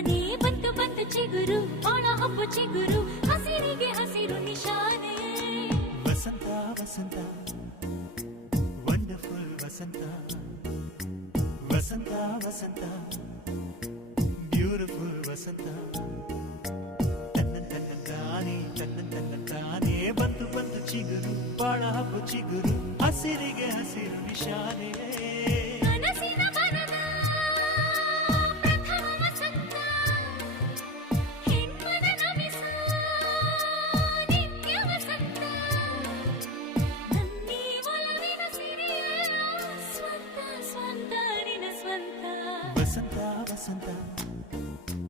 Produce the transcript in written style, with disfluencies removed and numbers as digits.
ತಾನೇ ಬಂತು ಬಂತು ಚಿಗುರು ಒಣ ಹಬ್ಬ ಚಿಗುರು ಹಸಿರಿಗೆ ಹಸಿರು ನಿಶಾನೆ ವಸಂತ ವಸಂತ ವಂಡರ್ಫುಲ್ ವಸಂತ ವಸಂತ ವಸಂತ ಬ್ಯೂಟಿಫುಲ್ ವಸಂತ ತಾನೇ ಬಂತು ಬಂತು ಚಿಗುರು ಬಾಳ ಹಬ್ಬ ಚಿಗುರು ಹಸಿರಿಗೆ ಹಸಿರು ನಿಶಾನೆ ಕನಸಿನ ಬನದ ಪ್ರಥಮ ವಸಂತ ಹೆಣ್ಮನ ನಮಿಸ ನಿತ್ಯ ವಸಂತ ನನ್ನಿ ಒಲವಿನ ಸಿರಿಯ ಸ್ವಂತ ಸ್ವಂತ ನಿನ ಸ್ವಂತ ವಸಂತ ವಸಂತ